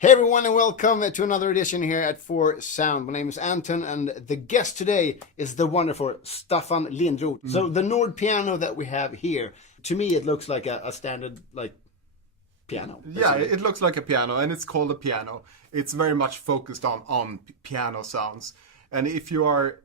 Hey everyone, and welcome to another edition here at For Sound. My name is Anton, and the guest today is the wonderful Staffan Lindroth. So the NORD piano that we have here, to me it looks like a standard piano. Yeah, it looks like a piano, and it's called a piano. It's very much focused on piano sounds. And if you are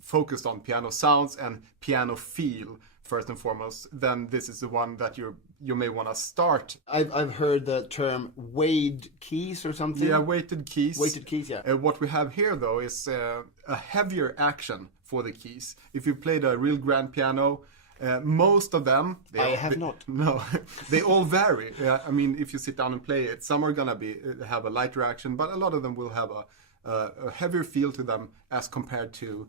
focused on piano sounds and piano feel, first and foremost, then this is the one that you may want to start. I've heard the term weighted keys or something. Yeah, weighted keys. Weighted keys, yeah. What we have here, though, is a heavier action for the keys. If you played a real grand piano, most of them... I have not. No, they all vary. I mean, if you sit down and play it, some are going to have a lighter action, but a lot of them will have a heavier feel to them as compared to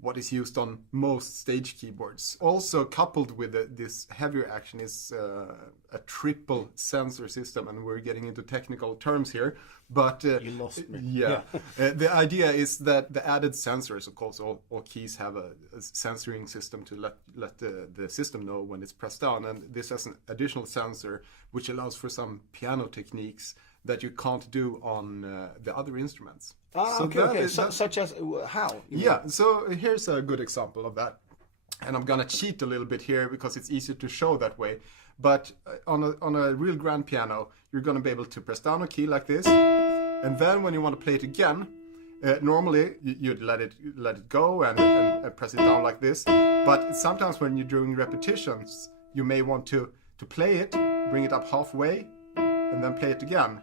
what is used on most stage keyboards. Also coupled with this heavier action is a triple sensor system, and we're getting into technical terms here, but You lost me. yeah. The idea is that the added sensors, of course, all keys have a sensoring system to let the system know when it's pressed down, and this has an additional sensor which allows for some piano techniques that you can't do on the other instruments. Okay. Such as how? Yeah, so here's a good example of that. And I'm gonna cheat a little bit here because it's easier to show that way. But on a real grand piano, you're gonna be able to press down a key like this, and then when you want to play it again, normally you'd let it go and press it down like this. But sometimes when you're doing repetitions, you may want to play it, bring it up halfway, and then play it again.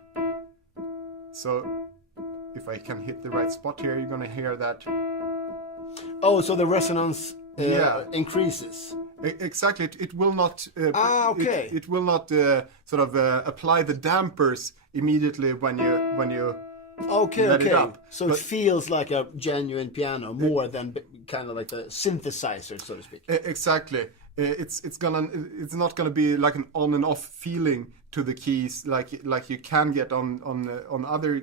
So if I can hit the right spot here, you're gonna hear that. Oh, so the resonance increases. Exactly. It will not. Okay. It will not apply the dampers immediately when you let it up. So it feels like a genuine piano more than kind of like a synthesizer, so to speak. Exactly. It's not gonna be like an on and off feeling to the keys like you can get on other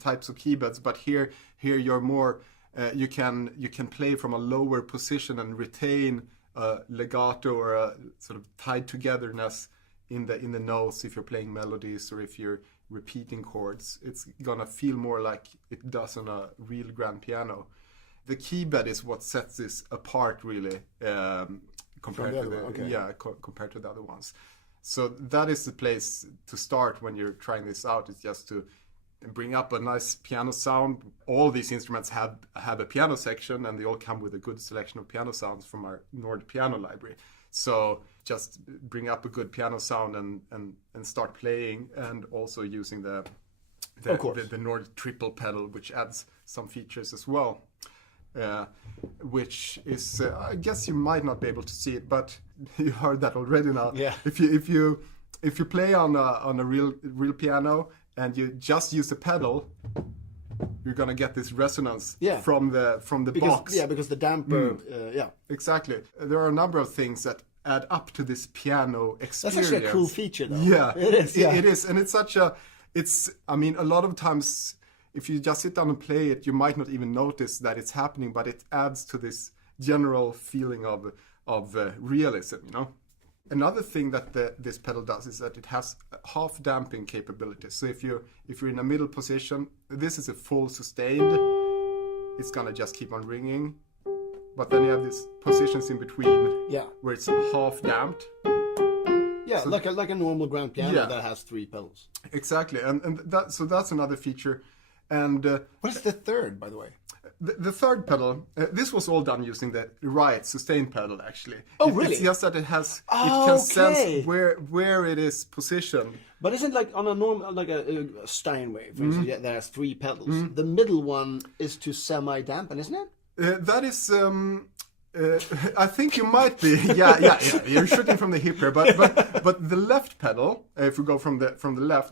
types of keyboards, but here you're more you can play from a lower position and retain a legato or a sort of tied togetherness in the notes if you're playing melodies or if you're repeating chords. It's gonna feel more like it does on a real grand piano. The keybed is what sets this apart, really, compared to the other ones. So that is the place to start when you're trying this out. It's just to bring up a nice piano sound. All these instruments have a piano section, and they all come with a good selection of piano sounds from our NORD piano library. So just bring up a good piano sound and start playing, and also using the NORD triple pedal, which adds some features as well. Which is, I guess you might not be able to see it, but you heard that already now. Yeah. If you play on a real piano and you just use a pedal, you're gonna get this resonance from the box. Yeah, because the damper. Exactly. There are a number of things that add up to this piano experience. That's actually a cool feature, though. Yeah, it is. Yeah. It is, and I mean, a lot of times, if you just sit down and play it, you might not even notice that it's happening, but it adds to this general feeling of realism, you know? Another thing that this pedal does is that it has half damping capabilities. So if you're in a middle position, this is a full sustained, it's gonna just keep on ringing. But then you have these positions in between where it's half damped. Yeah, so, like a normal grand piano that has three pedals. Exactly, and that's another feature. And what is the third, by the way? The third pedal, this was all done using the right sustain pedal, actually. Oh, really? It's just that it can sense where it is positioned. But isn't like on a normal, like a Steinway, for instance, that has three pedals. The middle one is to semi-dampen, isn't it? That is, I think you might be. Yeah. You're shooting from the hip here, but the left pedal, if we go from the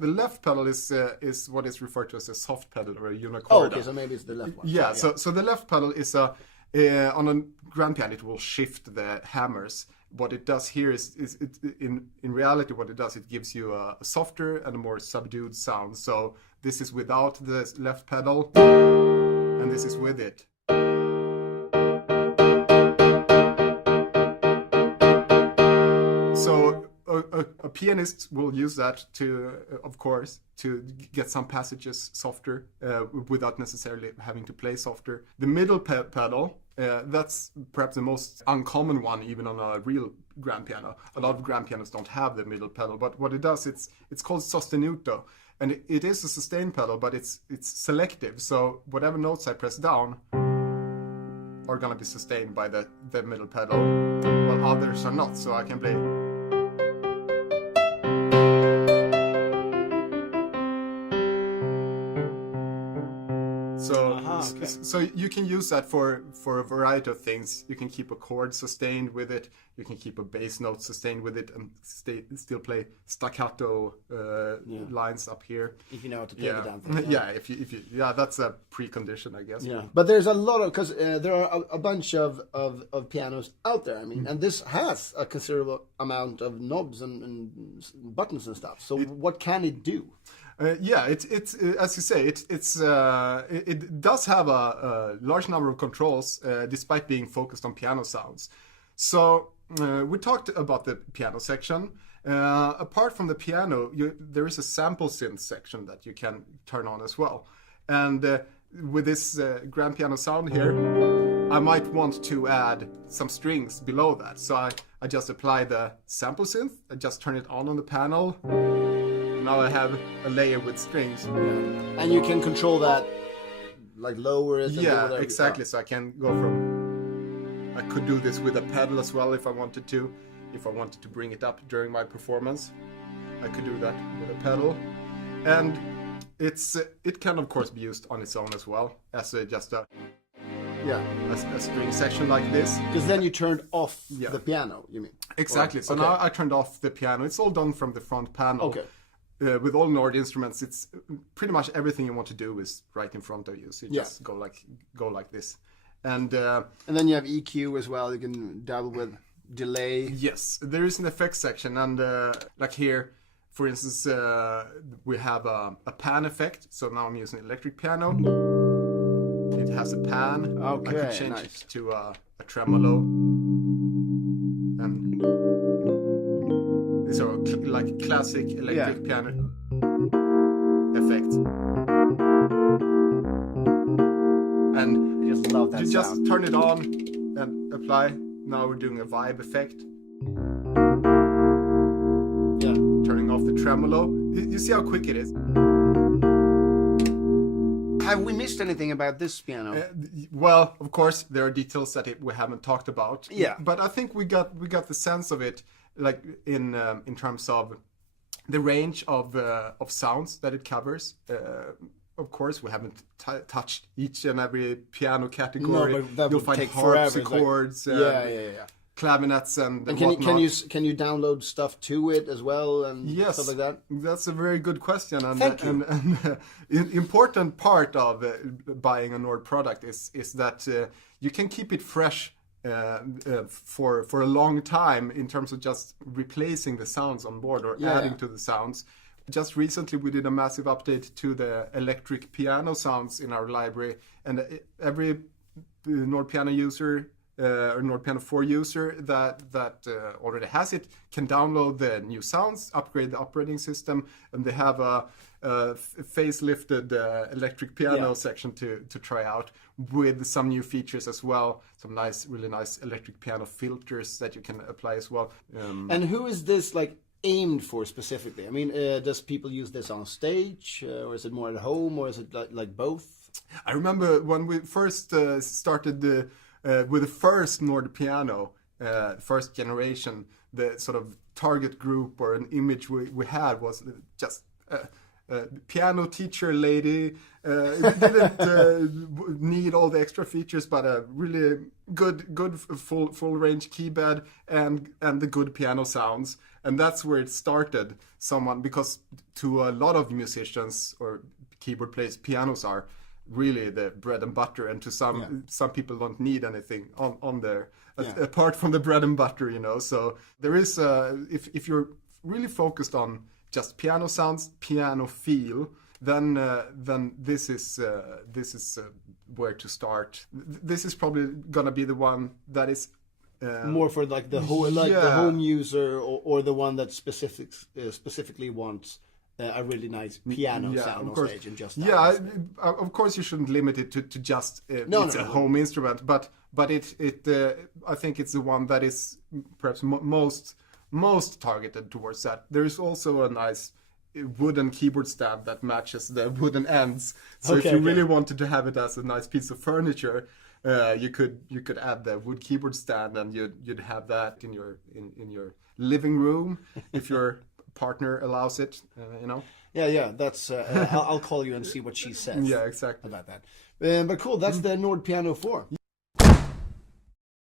left pedal is what is referred to as a soft pedal or a unicorda. Oh, okay, so maybe it's the left one. Yeah, so the left pedal is on a grand piano it will shift the hammers. What it does here is in reality what it does, it gives you a softer and a more subdued sound. So this is without the left pedal, and this is with it. So a pianist will use that to, of course, to get some passages softer without necessarily having to play softer. The middle pedal, that's perhaps the most uncommon one, even on a real grand piano. A lot of grand pianos don't have the middle pedal, but what it does, it's called sostenuto, and it is a sustain pedal, but it's selective. So whatever notes I press down are gonna be sustained by the middle pedal, while others are not. So I can play. So you can use that for a variety of things. You can keep a chord sustained with it. You can keep a bass note sustained with it, and still play staccato lines up here. If you know how to play the damn thing. If you that's a precondition, I guess. Yeah, but there's a lot of, because there are a bunch of pianos out there. I mean, and this has a considerable amount of knobs and buttons and stuff. So what can it do? It's as you say, it does have a large number of controls, despite being focused on piano sounds. So we talked about the piano section. Apart from the piano, there is a sample synth section that you can turn on as well. And with this grand piano sound here, I might want to add some strings below that. So I just apply the sample synth. I just turn it on the panel. Now I have a layer with strings. And you can control that, like lower it. Yeah, exactly. So I can go from, I could do this with a pedal as well if I wanted to. If I wanted to bring it up during my performance, I could do that with a pedal. And it can of course be used on its own as well, as just a string section like this. Because then you turned off the piano, you mean? Exactly. So now I turned off the piano. It's all done from the front panel. Okay. With all NORD instruments, it's pretty much everything you want to do is right in front of you. So you just go like this, and then you have EQ as well. You can dabble with delay. Yes, there is an effects section, and like here, for instance, we have a pan effect. So now I'm using electric piano. It has a pan. Okay, I could change it to a tremolo, and these are like classic electric piano effects. And I just love that you sound. Just turn it on and apply. Now we're doing a vibe effect. Yeah. Turning off the tremolo. You see how quick it is? Have we missed anything about this piano? Well, of course, there are details that we haven't talked about. Yeah. But I think we got the sense of it, like in terms of the range of sounds that it covers. Of course, we haven't touched each and every piano category. No, but that You'll would find take forever. harpsichords, clavinets, and can whatnot. Can you download stuff to it as well and stuff like that? That's a very good question. And, Thank you. And important part of buying a NORD product is that you can keep it fresh for a long time in terms of just replacing the sounds on board or adding to the sounds. Just recently we did a massive update to the electric piano sounds in our library, and every NORD piano user or NORD Piano 4 user that already has it can download the new sounds, upgrade the operating system, and they have a facelifted electric piano section to try out with some new features as well. Some really nice electric piano filters that you can apply as well. And who is this aimed for specifically? I mean, does people use this on stage, or is it more at home, or is it like both? I remember when we first started with the first NORD piano, first generation, the sort of target group or an image we had was just piano teacher lady. Didn't need all the extra features, but a really good full range keyboard and the good piano sounds. And that's where it started. Because to a lot of musicians or keyboard players, pianos are really the bread and butter, and to some people don't need anything on there apart from the bread and butter, So there is if you're really focused on just piano sounds, piano feel, then this is where to start. This is probably gonna be the one that is More for like the whole, like the home user, or the one that specifically wants a really nice piano sound on stage and just that. Yeah, of course you shouldn't limit it to just it's a home instrument, but it I think it's the one that is perhaps most targeted towards that. There is also a nice wooden keyboard stand that matches the wooden ends. So if you really wanted to have it as a nice piece of furniture, you could add the wood keyboard stand, and you'd have that in your living room if your partner allows it. Yeah. That's I'll call you and see what she says. Yeah, exactly. About that. But cool. That's the NORD Piano 4.